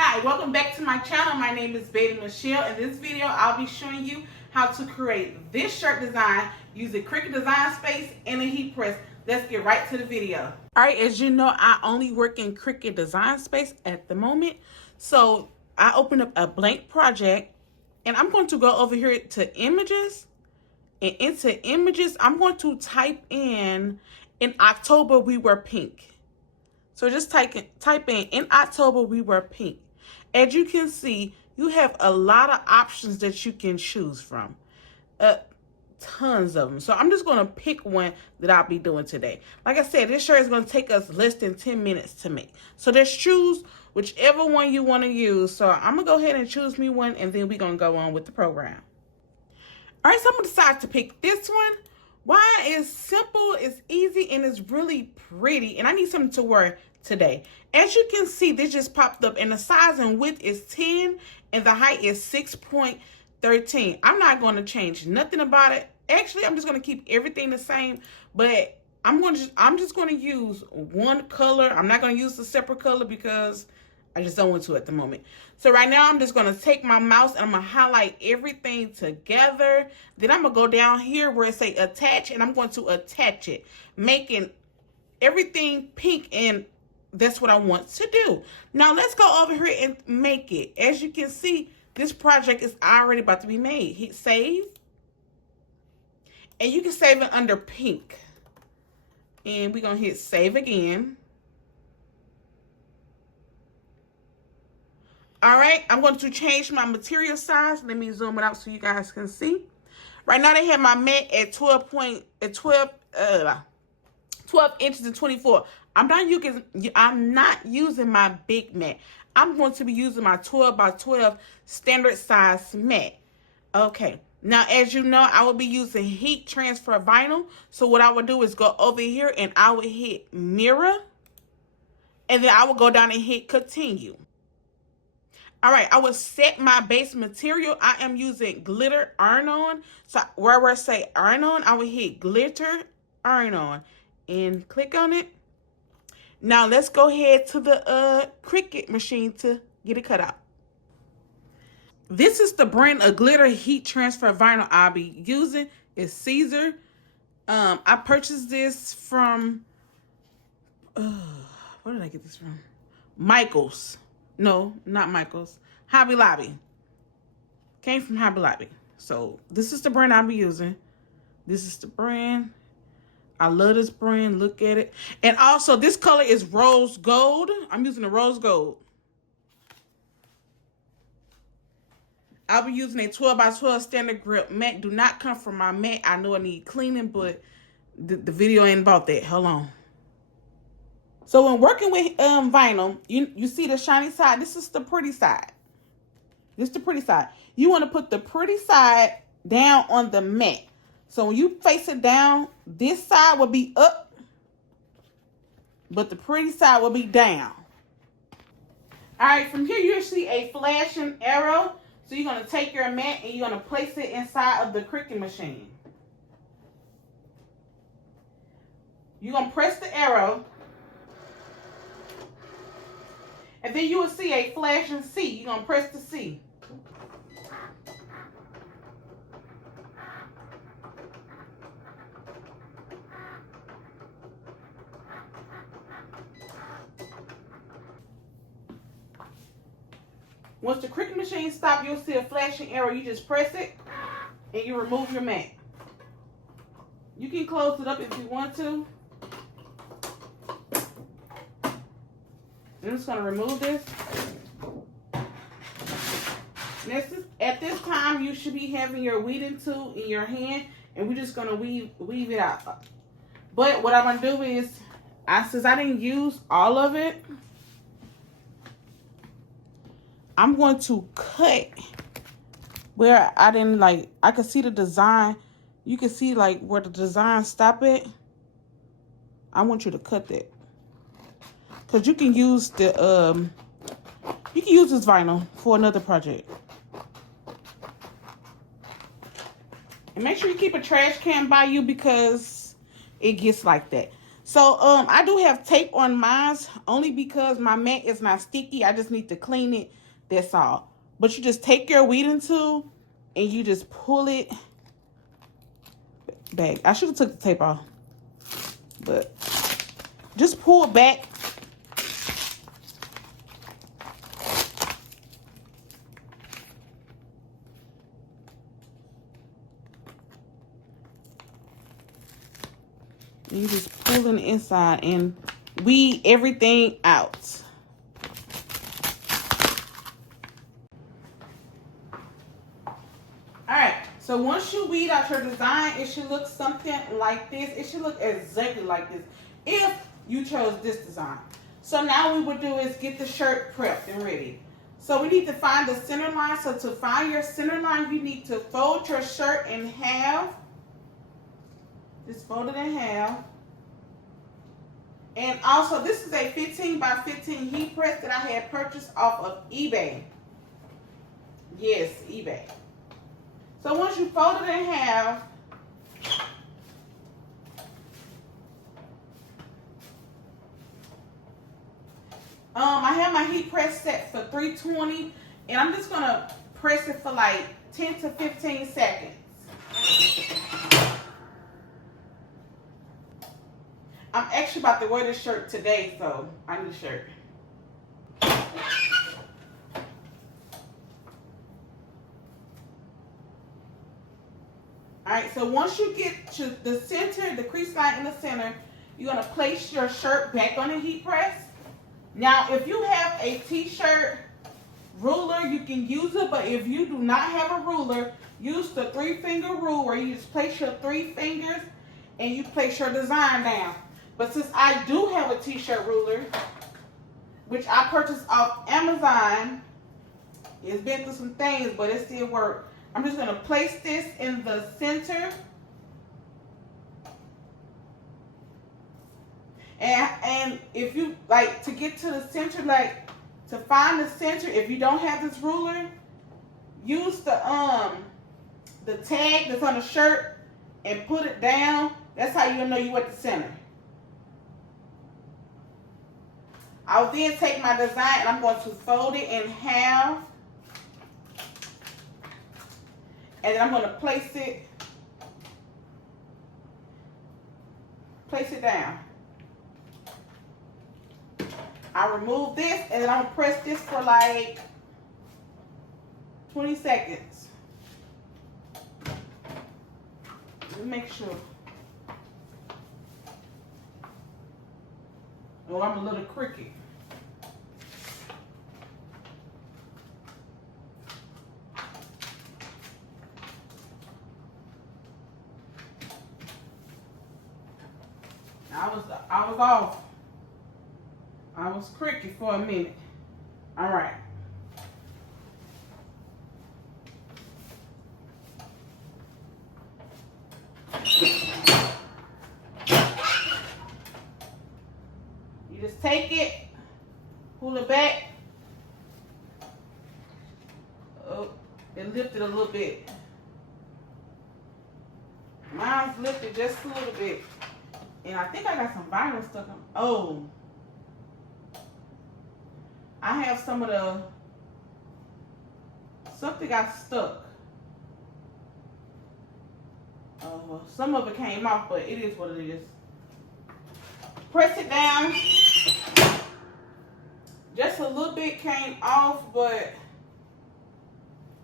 Hi, welcome back to my channel. My name is Baby Michelle. In this video, I'll be showing you how to create this shirt design using Cricut Design Space and a heat press. Let's get right to the video. All right, as you know, I only work in Cricut Design Space at the moment. So I opened up a blank project and I'm going to go over here to images. And into images, I'm going to type in October we were pink. So just type in October we were pink. As you can see, you have a lot of options that you can choose from. Tons of them. So I'm just going to pick one that I'll be doing today. Like I said, this shirt is going to take us less than 10 minutes to make. So just choose whichever one you want to use. So I'm going to go ahead and choose me one, and then we're going to go on with the program. All right, so I'm going to decide to pick this one. Why? It's simple, it's easy, and it's really pretty. And I need something to wear today. As you can see, this just popped up, and the size and width is 10, and the height is 6.13. I'm not going to change nothing about it. Actually, I'm just going to keep everything the same, but I'm just going to use one color. I'm not going to use a separate color because I just don't want to at the moment. So right now, I'm just going to take my mouse and I'm going to highlight everything together. Then I'm going to go down here where it say attach, and I'm going to attach it, making everything pink, and that's what I want to do. Now let's go over here and make it. As you can see, this project is already about to be made. Hit save. And you can save it under pink. And we're going to hit save again. All right, I'm going to change my material size. Let me zoom it out so you guys can see. Right now they have my mat at 12 inches and 24. I'm not using my big mat. I'm going to be using my 12 by 12 standard size mat. Okay. Now, as you know, I will be using heat transfer vinyl. So what I would do is go over here and I would hit mirror. And then I will go down and hit continue. All right, I will set my base material. I am using glitter iron-on. So where I say iron-on, I will hit glitter iron-on and click on it. Now let's go ahead to the Cricut machine to get it cut out. This is the brand of glitter heat transfer vinyl I'll be using. It's Siser. I purchased this from, where did I get this from? Michael's. No, not Michael's. Hobby Lobby. Came from Hobby Lobby. So this is the brand I'll be using. This is the brand. I love this brand. Look at it. And also, this color is rose gold. I'm using the rose gold. I'll be using a 12 by 12 standard grip mat. Do not come from my mat. I know I need cleaning, but the video ain't about that. Hold on. So when working with vinyl, you see the shiny side. This is the pretty side. This is the pretty side. You want to put the pretty side down on the mat. So when you face it down, this side will be up, but the pretty side will be down. All right, from here you'll see a flashing arrow. So you're going to take your mat and you're going to place it inside of the Cricut machine. You're going to press the arrow. And then you will see a flashing C. You're going to press the C. Once the Cricut machine stops, you'll see a flashing arrow. You just press it and you remove your mat. You can close it up if you want to. I'm just going to remove this. At this time, you should be having your weeding tool in your hand, and we're just going to weave it out. But what I'm going to do is, since I didn't use all of it, I'm going to cut where I didn't I could see the design. You can see where the design stop at. I want you to cut that. Because you can use this vinyl for another project. And make sure you keep a trash can by you because it gets like that. So I do have tape on mine only because my mat is not sticky. I just need to clean it. That's all. But you just take your weeding tool and you just pull it back. I should have took the tape off, but just pull it back. You just pull in the inside and weed everything out. Alright, so once you weed out your design, it should look something like this. It should look exactly like this if you chose this design. So now what we would do is get the shirt prepped and ready. So we need to find the center line. So to find your center line, you need to fold your shirt in half. Just fold it in half. And also, this is a 15 by 15 heat press that I had purchased off of eBay. Yes, eBay. So once you fold it in half, I have my heat press set for 320, and I'm just gonna press it for like 10 to 15 seconds. I'm actually about to wear this shirt today, so I need a shirt. Alright, so once you get to the center, the crease line in the center, you're going to place your shirt back on the heat press. Now, if you have a t-shirt ruler, you can use it, but if you do not have a ruler, use the 3-finger rule where you just place your 3 fingers and you place your design down. But since I do have a t-shirt ruler, which I purchased off Amazon, it's been through some things, but it still works. I'm just going to place this in the center. And if you like to get to the center, like to find the center, if you don't have this ruler, use the tag that's on the shirt and put it down. That's how you'll know you're at the center. I'll then take my design and I'm going to fold it in half. And then I'm going to place it down. I remove this and then I'm going to press this for like 20 seconds. Let me make sure. Oh, I'm a little Cricut. I was off. I was Cricut for a minute. All right. You just take it, pull it back. Oh, it lifted a little bit. Mine's lifted just a little bit. And I think I got some vinyl stuck on. Oh. I have some of the, something got stuck. Oh, some of it came off, but it is what it is. Press it down. Just a little bit came off, but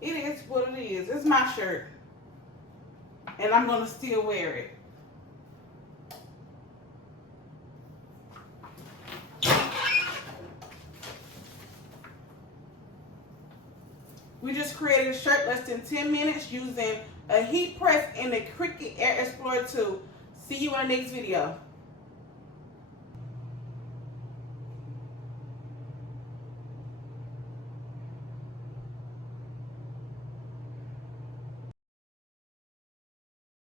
it is what it is. It's my shirt. And I'm going to still wear it. We just created a shirt less than 10 minutes using a heat press and a Cricut Air Explorer 2. See you in the next video.